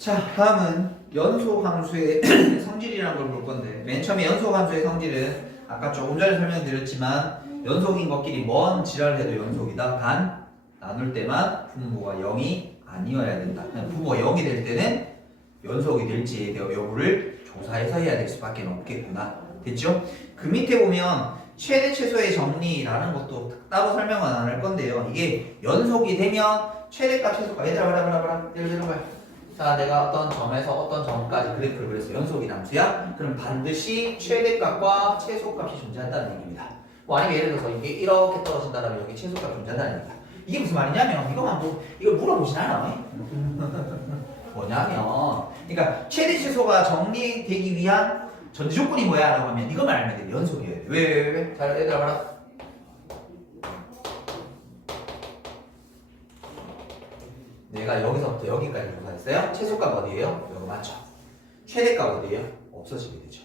자, 다음은 연소함수의 성질이라는 걸 볼 건데, 맨 처음에 연소함수의 성질은 아까 조금 전에 설명드렸지만 연속인 것끼리 뭔 지랄을 해도 연속이다. 단 나눌 때만 분모가 0이 아니어야 된다. 분모가 0이 될 때는 연속이 될지에 대한 여부를 조사해서 해야 될 수밖에 없겠구나. 됐죠? 그 밑에 보면 최대 최소의 정리라는 것도 따로 설명은 안 할 건데요. 이게 연속이 되면 최대값 최소값 얘들아 봐라 예를 들어 봐요. 자, 내가 어떤 점에서 어떤 점까지 그래프를 그려서 연속이 함수야? 그럼 반드시 최대값과 최소값이 존재한다는 얘기입니다. 뭐 아니면 예를 들어서 이게 이렇게 떨어진다면 여기 최소값이 존재한다는 얘기입니다. 이게 무슨 말이냐면 이걸 물어보진 않아. 뭐냐면 그러니까 최대 최소가 정리되기 위한 전제 조건이 뭐야? 라고 하면 이거 말하면 돼. 연속이어야 돼. 왜? 잘 얘들아 봐라. 내가 여기서부터 여기까지 조사했어요. 최소값 어디예요? 이거 맞죠? 최대값 어디예요? 없어지게 되죠.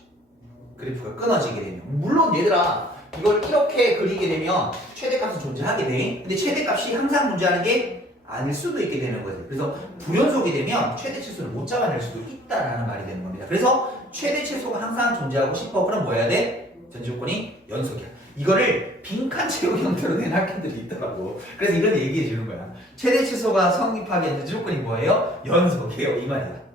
그래프가 끊어지게 되면. 물론 얘들아 이걸 이렇게 그리게 되면 최대값은 존재하게 돼. 근데 최대값이 항상 존재하는 게 아닐 수도 있게 되는 거예요. 그래서 불연속이 되면 최대 최소를 못 잡아낼 수도 있다라는 말이 되는 겁니다. 그래서 최대 최소가 항상 존재하고 싶어. 그럼 뭐 해야 돼? 전제 조건이 연속이야. 이거를 빈칸 채우기 형태로 낸 학교들이 있더라고. 그래서 이건 얘기해 주는 거야. 최대 최소가 성립하기 전제 조건이 뭐예요? 연속이에요. 이 말이야.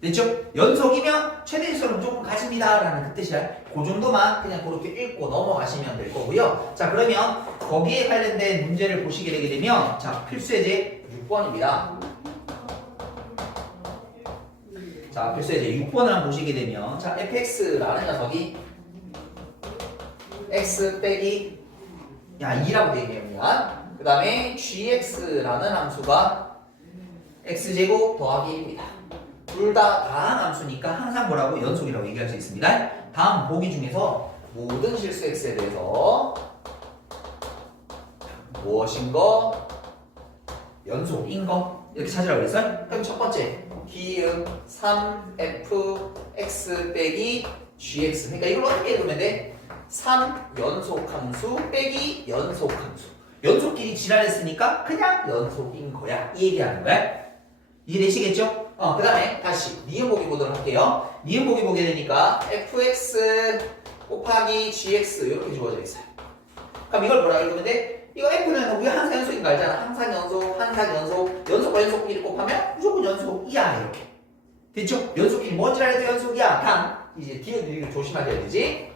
됐죠? 연속이면 최대 최소를 무조건 가집니다 라는 그 뜻이야. 그 정도만 그냥 그렇게 읽고 넘어가시면 될 거고요. 자, 그러면 거기에 관련된 문제를 보시게 되게 되면 자, 필수예제 6번입니다. 자, 필수예제 6번을 한번 보시게 되면 자, fx라는 녀석이 x 빼기 2라고 되어 있네요. 그 다음에 gx라는 함수가 x제곱 더하기 1입니다. 둘 다 다항 함수니까 항상 뭐라고? 연속이라고 얘기할 수 있습니다. 다음 보기 중에서 모든 실수 x에 대해서 무엇인 거? 연속인 거? 이렇게 찾으라고 그랬어요? 그럼 첫 번째 기역 3f x 빼기 gx. 그러니까 이걸 어떻게 읽으면 돼? 3 연속함수 빼기 연속함수. 연속끼리 지랄했으니까 그냥 연속인 거야. 이 얘기하는 거야. 이해되시겠죠? 그 다음에 다시 니은 보기 보도록 할게요. 니은 보기 보게 되니까 fx 곱하기 gx 이렇게 주어져 있어요. 그럼 이걸 뭐라 읽으면 돼? 이거 f는 우리가 항상 연속인 거 알잖아. 항상 연속, 연속과 연속끼리 곱하면 무조건 연속이야. 이렇게. 됐죠? 연속끼리 뭔지 알아도 연속이야. 단 이제 뒤에 이걸 조심하셔야 되지.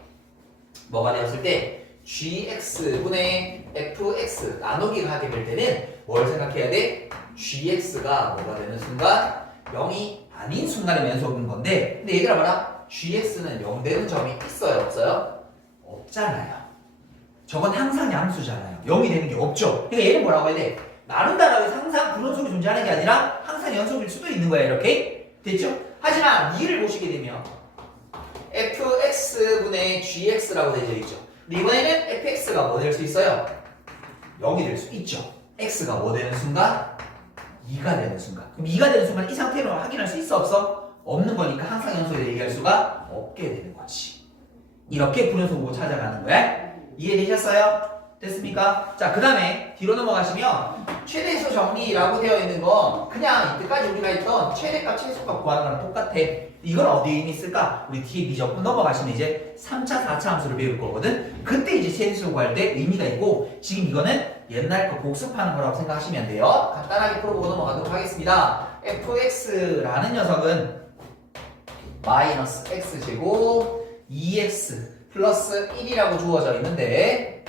뭐가 되었을 때 gx분의 fx 나누기가 하게 될 때는 뭘 생각해야 돼? gx가 뭐가 되는 순간 0이 아닌 순간에 연속인 건데, 근데 얘들아 봐라, gx는 0 되는 점이 있어요 없어요? 없잖아요. 저건 항상 양수잖아요. 0이 되는 게 없죠. 그러니까 얘는 뭐라고 해야 돼? 나눈다라고 해서 항상 불연속이 존재하는 게 아니라 항상 연속일 수도 있는 거야. 이렇게 됐죠? 하지만 2를 보시게 되면 fx분의 gx라고 되어 있죠. 근데 이번에는 fx가 뭐 될 수 있어요? 0이 될 수 있죠. x가 뭐 되는 순간? 2가 되는 순간. 그럼 2가 되는 순간 이 상태로 확인할 수 있어 없어? 없는 거니까 항상 연속을 얘기할 수가 없게 되는 거지. 이렇게 불연속으로 찾아가는 거야. 이해되셨어요? 됐습니까? 자, 그 다음에 뒤로 넘어가시면 최대수 정리라고 되어 있는 건 그냥 이때까지 우리가 했던 최대값, 최소값 구하는 거랑 똑같아. 이건 어디에 의미 있을까? 우리 뒤에 미적분 넘어가시면 이제 3차, 4차 함수를 배울 거거든. 그때 이제 최대수 구할 때 의미가 있고, 지금 이거는 옛날 거 복습하는 거라고 생각하시면 돼요. 간단하게 풀어보고 넘어가도록 하겠습니다. fx라는 녀석은 마이너스 x제곱 2x 플러스 1이라고 주어져 있는데,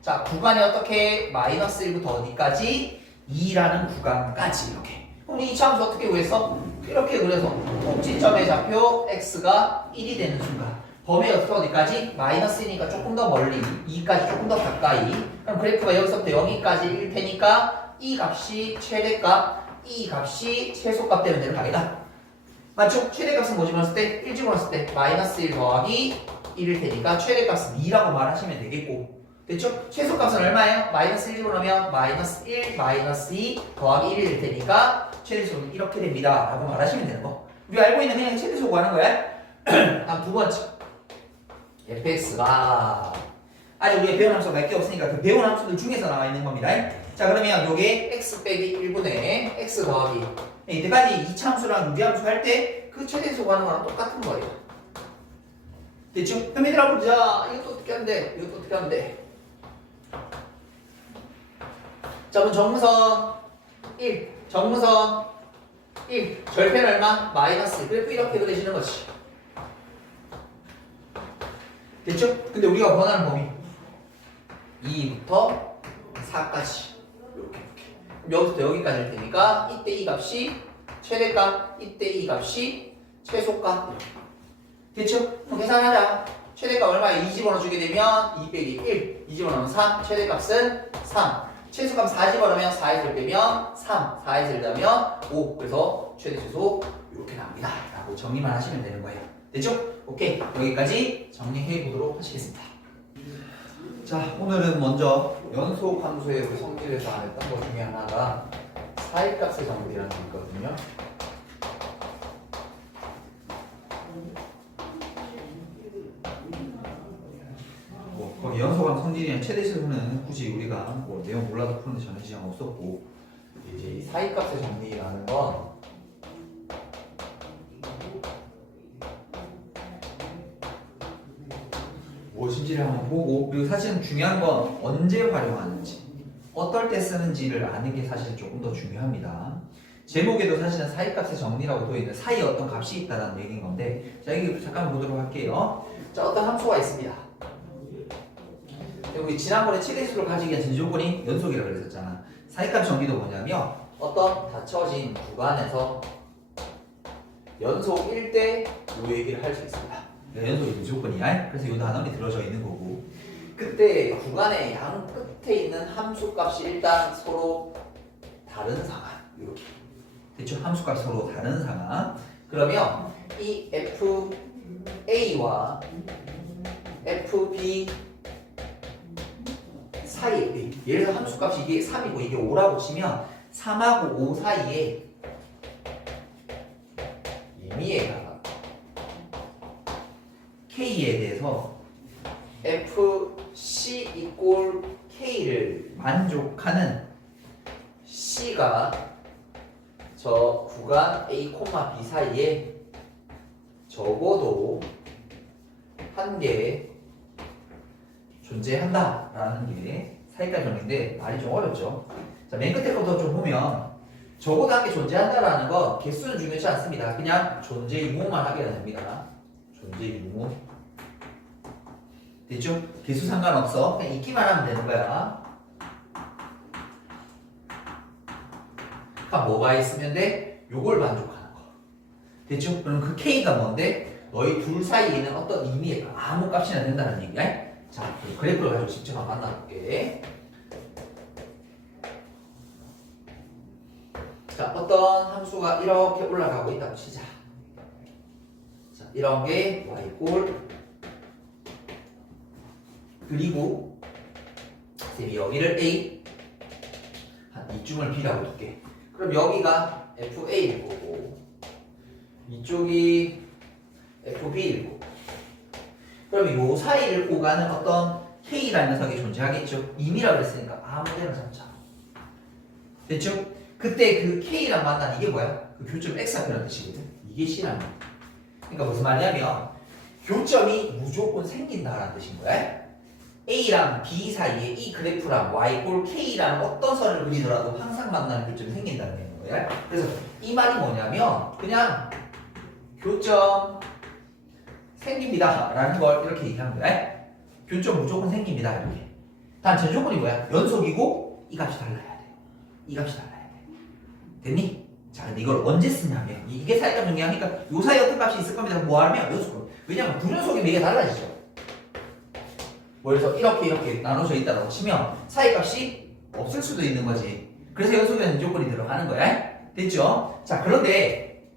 자, 구간이 어떻게? 마이너스 1부터 어디까지? 2라는 구간까지 이렇게. 그럼 우리 이 함수 어떻게 구했어? 이렇게 그려서 꼭지점의 좌표 x가 1이 되는 순간 범위 어디까지? 마이너스 1이니까 조금 더 멀리, 2까지 조금 더 가까이. 그럼 그래프가 여기서부터 0까지 1 테니까 이 값이 최대값, 이 값이 최소값 되면 되는 거 아니다? 맞죠? 최대값은 뭐지 봤을 때? 1 집어넣었을 때 마이너스 1 더하기 1일 테니까 최대값은 2라고 말하시면 되겠고, 됐죠? 최소값은 얼마예요? 마이너스 1 집어넣으면 마이너스 1, 마이너스 2 더하기 1일 테니까 최대소는 이렇게 됩니다 라고 말하시면 되는 거. 우리가 알고 있는 그냥 최대소 구하는 거야. 다음 두 번째, fx가 아직 우리가 배운 함수가 몇 개 없으니까 그 배운 함수들 중에서 나와 있는 겁니다. 자 그러면 요게 x 빼기 1분의 x 더하기 이때까지 이차함수랑 유리함수 할 때 그 최대수 구하는 거랑 똑같은 거예요. 됐죠? 그럼 얘들아 보자. 이것도 어떻게 하는데? 이것도 어떻게 하는데? 자 그럼 정무선 1 정무선 1 절편 얼마? 마이너스 그래프 이렇게 그려지는 거지. 됐죠? 근데 우리가 원하는 범위 2부터 4까지 이렇게 여기부터 여기까지일 테니까 이때 이 값이 최대값 이때 이 값이 최소값 됐죠? 그럼 계산하자. 최대값 얼마야? 2 집어넣어주게 되면 2 빼기 1 2 집어넣으면 3 최대값은 3 최소값 4 집어넣으면 4에서 빼면 3 4에서 빼면 5 그래서 최대 최소 이렇게 나옵니다 라고 정리만 하시면 되는 거예요. 됐죠? 오케이 여기까지 정리해 보도록 하시겠습니다. 자 오늘은 먼저 연속 함수의 우리 성질에서 안 했던 것 중에 하나가 사이값의 정리라는 게 있거든요. 거기 연속함 성질이랑 최대수는 굳이 우리가 뭐 내용 몰라도 푸는 데 전혀 지장 없었고 이제 이 사이값의 정리라는 건 무엇인지를 한번 보고 그리고 사실은 중요한 건 언제 활용하는지 어떨 때 쓰는지를 아는 게 사실 조금 더 중요합니다. 제목에도 사실은 사이값의 정리라고 되어 있는 사이에 어떤 값이 있다는 얘기인 건데 자 여기 잠깐 보도록 할게요. 자 어떤 함수가 있습니다. 우리 지난번에 최대수를 가지기 위한 전제조건이 연속이라고 그랬었잖아. 사이값 정리도 뭐냐면 어떤 닫혀진 구간에서 연속일 때 이 얘기를 할 수 있습니다. 연속이 무조건이야. 그래서 이 단원이 들어져 있는 거고 그때 구간의 양 끝에 있는 함수값이 일단 서로 다른 상황 이렇게 대충 함수값이 서로 다른 상황 그러면 이 FA와 FB 사이에 예를 들어 함수값이 이게 3이고 이게 5라고 치면 3하고 5 사이에 임의에다가 K에 대해서 FC 이꼴 K를 만족하는 C가 저 구간 A, B 사이에 적어도 한 개 존재한다라는 게 사이값 정리인데 말이 좀 어렵죠. 자, 맨 끝에 거부터 좀 보면 적어도 한 개 존재한다라는 거 개수는 중요치 않습니다. 그냥 존재 유무만 하게 됩니다. 존재 유무 됐죠? 개수 상관없어. 그냥 있기만 하면 되는 거야. 그러니까 뭐가 있으면 돼? 요걸 만족하는 거. 됐죠? 그럼 그 K가 뭔데? 너희 둘 사이에 있는 어떤 의미의 아무 값이나 된다는 얘기야. 자, 그래프를 가지고 직접 한번 만나볼게. 자, 어떤 함수가 이렇게 올라가고 있다고 치자. 자, 이런 게 y꼴 그리고 여기를 A 한 이쯤을 B라고 둘게. 그럼 여기가 FA일 거고 이쪽이 FB일 거고 그럼 이 사이를 오가는 어떤 K라는 녀석이 존재하겠죠. 임이라고 그랬으니까 아무 데나 잡자. 됐죠? 그때 그 K랑 만난 이게 뭐야? 그 교점 X가 그런 뜻이거든. 이게 C라는 거야. 그러니까 무슨 말이냐면 교점이 무조건 생긴다라는 뜻인 거야. A랑 B 사이에 이 그래프랑 Y꼴 K라는 어떤 선을 그리더라도 항상 만나는 교점이 생긴다는 거야. 그래서 이 말이 뭐냐면 그냥 교점 생깁니다 라는 걸 이렇게 얘기하는 거야. 교점 무조건 생깁니다 이렇게. 단 전조건이 뭐야? 연속이고 이 값이 달라야 돼. 이 값이 달라야 돼. 됐니? 자 근데 이걸 언제 쓰냐면 이게 사이값 정리하니까 요 사이에 어떤 값이 있을 겁니다. 뭐 하면 연속. 왜냐면 불연속이면 이게 달라지죠. 그래서 이렇게 나눠져 있다고 치면 사이값이 없을 수도 있는 거지. 그래서 연속에는 조건이 들어가는 거야. 됐죠? 자 그런데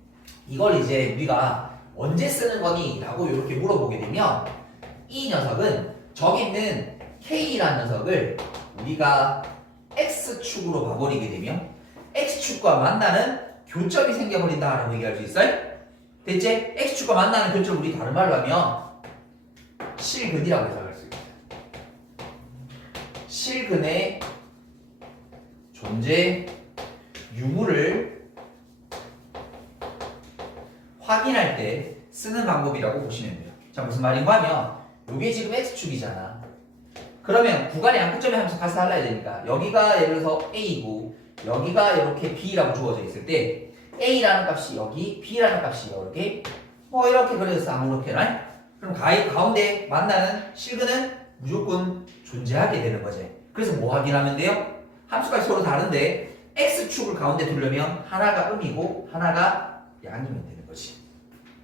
이걸 이제 우리가 언제 쓰는 거니? 라고 이렇게 물어보게 되면 이 녀석은 저기 있는 K라는 녀석을 우리가 X축으로 봐버리게 되면 X축과 만나는 교점이 생겨버린다라고 얘기할 수 있어요? 됐지? X축과 만나는 교점을 우리 다른 말로 하면 실근이라고 해석할 수 있어요. 실근의 존재 유무를 확인할 때 쓰는 방법이라고 보시면 돼요. 자, 무슨 말인가 하면 이게 지금 x축이잖아. 그러면 구간의 양끝점의 함수 값을 달라야 되니까 여기가 예를 들어서 a고 여기가 이렇게 b라고 주어져 있을 때 a라는 값이 여기, b라는 값이 여기 이렇게 그려서 아무렇게나 그럼 가운데 만나는 실근은 무조건 존재하게 되는 거지. 그래서 뭐 확인하면 돼요? 함수값이 서로 다른데 x축을 가운데 두려면 하나가 음이고 하나가 양이면 되는 거지.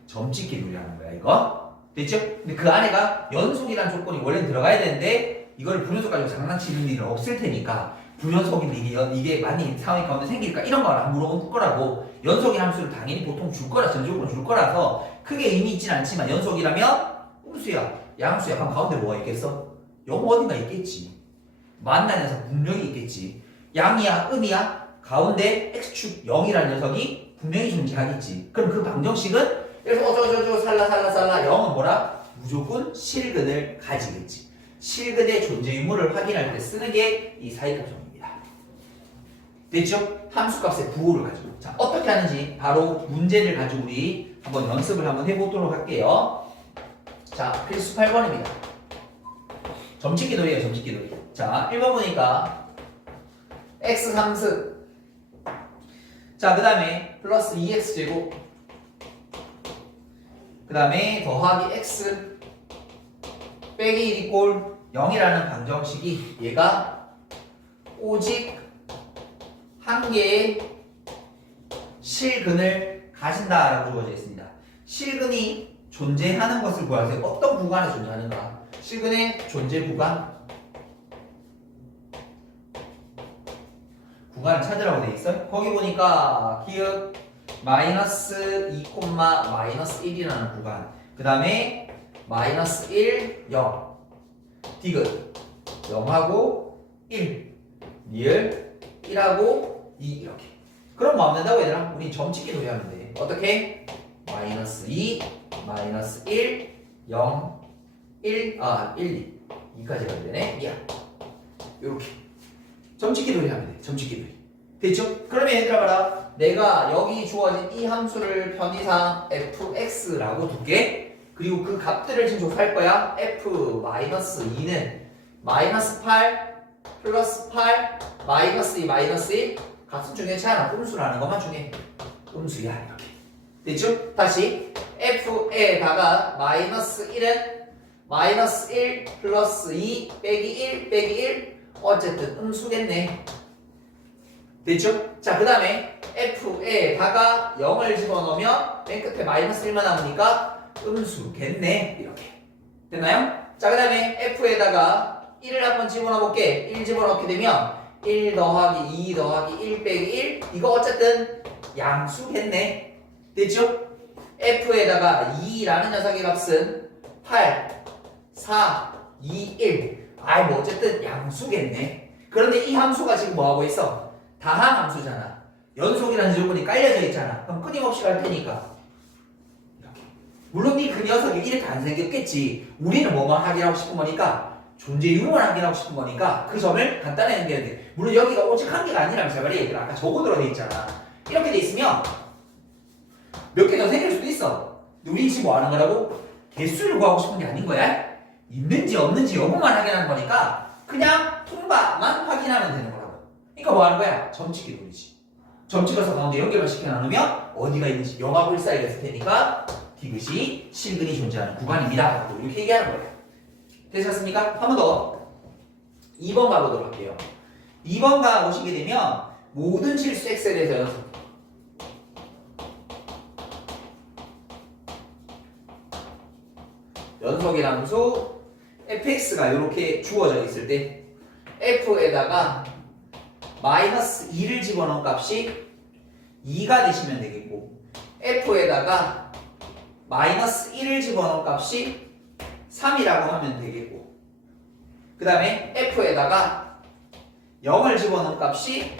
점찍기 놀이하는 거야 이거. 됐죠? 근데 그 안에가 연속이라는 조건이 원래는 들어가야 되는데 이걸 불연속 가지고 장난치는 일은 없을 테니까 불연속인데 이게 많이 상황이 가운데 생길까 이런 걸 안 물어볼 거라고. 연속인 함수를 당연히 보통 줄 거라 전적으로 줄 거라서 크게 의미 있진 않지만 연속이라면 음수야 양수야 그럼 가운데 뭐가 있겠어? 0 어딘가 있겠지. 만난 녀석 분명히 있겠지. 양이야 음이야 가운데 x축 0이라는 녀석이 분명히 존재하겠지. 그럼 그 방정식은 그래서 어쩌고저쩌고 살라 0은 뭐라? 무조건 실근을 가지겠지. 실근의 존재 유무를 확인할 때 쓰는 게 이 사이값정입니다. 됐죠? 함수값의 부호를 가지고. 자, 어떻게 하는지 바로 문제를 가지고 우리 한번 연습을 한번 해보도록 할게요. 자, 필수 8번입니다. 점찍기 놀이에요, 점찍기 놀이. 자, 1번 보니까 x 3승. 자, 그 다음에 플러스 2x제곱. 그 다음에 더하기 x 빼기 1 이꼴 0이라는 방정식이 얘가 오직 한 개의 실근을 가진다라고 주어져 있습니다. 실근이 존재하는 것을 구하세요. 어떤 구간에 존재하는가? 실근의 존재 구간을 찾으라고 돼 있어요. 거기 보니까 기억 마이너스 2, 마이너스 1이라는 구간. 그 다음에 마이너스 1, 0. 디귿 0하고 1. 리을 1하고 2 이렇게. 그럼 뭐 하면 된다고 얘들아? 우리 점찍기 놀이 하면 돼. 어떻게? 마이너스 2, 마이너스 1, 0, 1, 1, 2까지 가야 되네. 야, 요렇게 점찍기 놀이 하면 돼. 점찍기 놀이. 됐죠? 그러면 얘들아 봐라. 내가 여기 주어진 이 함수를 편의상 fx라고 둘게. 그리고 그 값들을 지금 조사할 거야. f-2는 마이너스 8 플러스 8 마이너스 2 마이너스 1 값은 중요치 않아. 음수라는 것만 중요해. 음수야 이렇게. 됐죠? 다시 f에다가 마이너스 1은 마이너스 1 플러스 2 빼기 1 빼기 1 어쨌든 음수겠네. 됐죠? 자, 그 다음에 f에다가 0을 집어넣으면 맨 끝에 마이너스 1만 남으니까 음수겠네. 이렇게. 됐나요? 자, 그 다음에 f에다가 1을 한번 집어넣어 볼게. 1 집어넣게 되면 1 더하기 2 더하기 1 빼기 1 이거 어쨌든 양수겠네. 됐죠? f에다가 2라는 녀석의 값은 8, 4, 2, 1 뭐 어쨌든 양수겠네. 그런데 이 함수가 지금 뭐하고 있어? 다항 함수잖아. 연속이라는 조건이 깔려져 있잖아. 그럼 끊임없이 갈 테니까 이렇게. 물론 그 녀석이 이렇게 안 생겼겠지. 우리는 뭐만 확인하고 싶은 거니까 존재 유무만 확인하고 싶은 거니까 그 점을 간단하게 연결해야 돼. 물론 여기가 오직 한 개가 아니라면서 말이야. 얘들아 아까 저거 들어돼 있잖아. 이렇게 돼 있으면 몇 개 더 생길 수도 있어. 근데 우리 지금 뭐 하는 거라고? 개수를 구하고 싶은 게 아닌 거야. 있는지 없는지 여부만 확인하는 거니까 그냥 통과만 확인하면 되는 거라고. 그러니까 뭐 하는 거야? 점찍기 놀이지. 점찍어서 가운데 연결을 시켜 나누면 어디가 있는지 0하고 1 사이가 있을 테니까 디귿이 실근이 존재하는 구간입니다. 이렇게 얘기하는 거예요. 되셨습니까? 한 번 더 2번 가보도록 할게요. 2번 가보시게 되면 모든 실수 x에 대해서 연속의 함수 fx가 이렇게 주어져 있을 때 f에다가 마이너스 2를 집어넣은 값이 2가 되시면 되겠고 f에다가 마이너스 1을 집어넣은 값이 3이라고 하면 되겠고 그 다음에 f에다가 0을 집어넣은 값이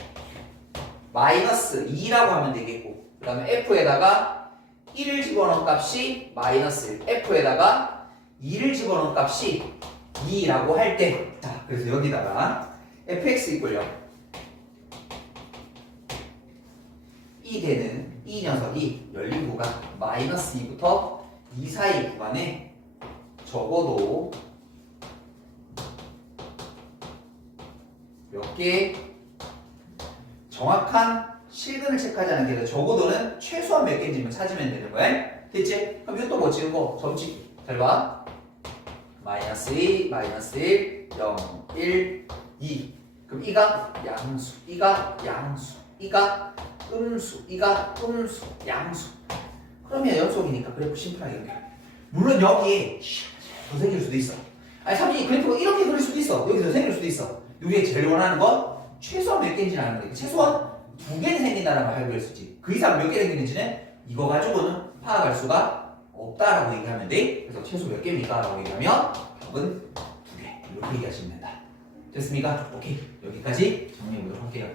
마이너스 2라고 하면 되겠고 그 다음에 f에다가 1을 집어넣은 값이 마이너스 1 f에다가 2를 집어넣은 값이 2라고 할 때 자, 그래서 여기다가 fx 이꼴요 되는 이 녀석이 열린 구간 마이너스 2부터 2 사이 구간에 적어도 몇 개의 정확한 실근을 체크하지 않은 게 아니라 적어도는 최소한 몇 개인지만 찾으면 되는 거야. 됐지? 그럼 이것도 뭐 찍은 거? 점찍기. 잘 봐. 마이너스 2, 마이너스 1, 0, 1, 2. 그럼 이가 양수, 이가 양수, 이가 음수, 이가 음수, 양수. 그러면 연속이니까 그래프 심플하게 연결. 물론 여기에 더 생길 수도 있어. 아니 삼촌이 그래프가 이렇게 그릴 수도 있어. 여기 더 생길 수도 있어. 우리가 제일 원하는 건 최소한 몇 개인지는 아는 거니까 최소한 2개는 생긴다라고 알고 있을 수 있지. 그 이상 몇 개 생기는지는 이거 가지고는 파악할 수가 없다라고 얘기하면 돼. 그래서 최소 몇 개입니까? 라고 얘기하면 답은 2개. 이렇게 얘기하시면 된다. 됐습니까? 오케이. 여기까지 정리해보도록 할게요.